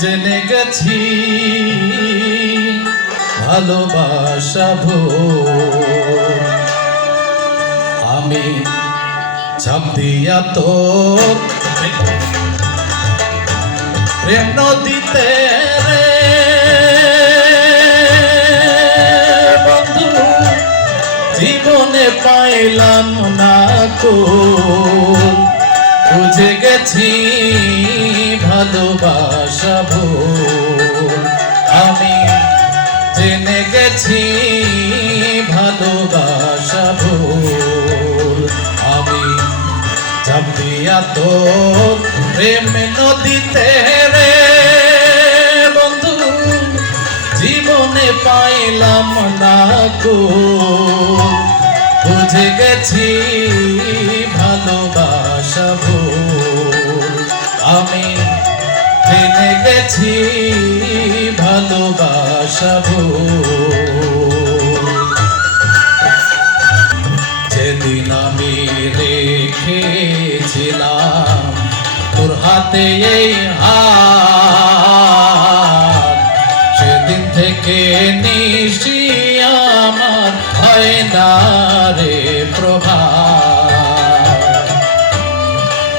জেনে গেছি, ভালোবাসা আমি ঝাঁপ দিয়া তো প্রেম নদীতে জীবনে পাইলাম না কো বুঝে গেছি ভালোবাসা ভালোবাসা ভোর। আমি চাপিয়া তো প্রেম নদীতে রে। বন্ধু, জীবনে পাইলাম না কো বুঝে গেছি ভালোবাসা ভোর। আমি জেনে গেছি ভালোবাসা ভোর। আমি রেখেছিলাম। তোর হাতে এই হাত, সেদিন থেকে নিশি আমার হয় না রে প্রভাত।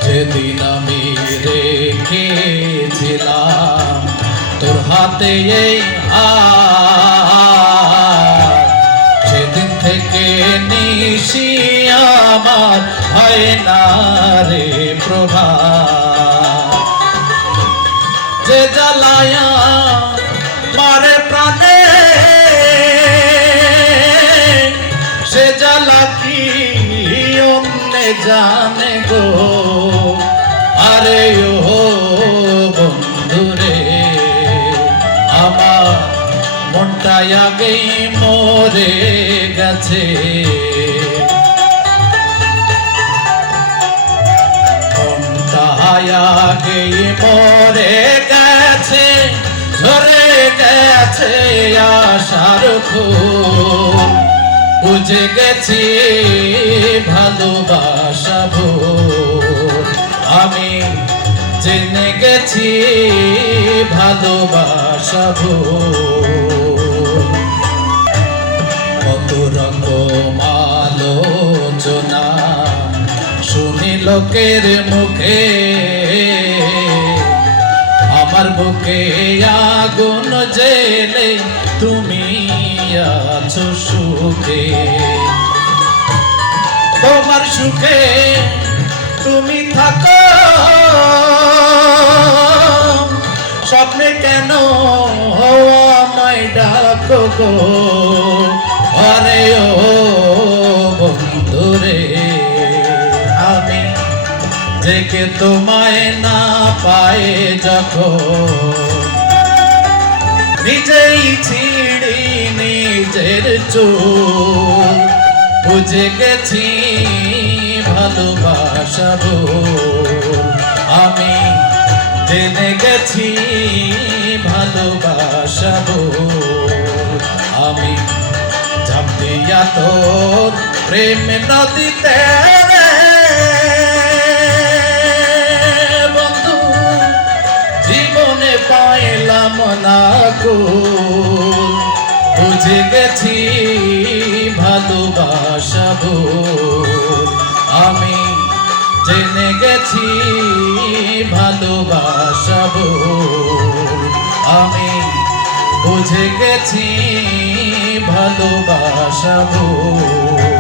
যেদিন আমি রেখেছিলাম, তোর হাতে এই হাত, সেদিন থেকে নিশি আমার হয় না রে প্রভা। যে জ্বালায়া মারে প্রাণে, সে জ্বালা কি অন্যে জানে গো? আরে ও বন্ধুরে আমার মনটাই আগেই মরে গেছে। আগেই মরে গেছে ঝরে গেছে আশার ফুল বুঝে গেছি, ভালোবাসা ভোর। আমি জেনে গেছি, ভালোবাসা কত রকম আলোচনা, শুনি লোকের মুখে। আমার বুকে আগুন জেলে তুমি আছো সুখে। তোমার সুখে তুমি থাকো। স্বপ্নে কেন আমায় ডাকো গো? আরে ও বন্ধুরে, আমি দেখে তোমায় না পায়ে যখন। নিজেই ছিড়ি নিজের চোখ বুঝে গেছি ভালোবাসা ভোর আমি জেনে গেছি ভালোবাসা ভোর আমি ঝাঁপিয়া তোর প্রেম নদীতে পাইলাম না কো বুঝে গেছি ভালোবাসা ভোর আমি জেনে গেছি ভালোবাসা ভোর আমি বুঝে গেছি ভালোবাসা ভোর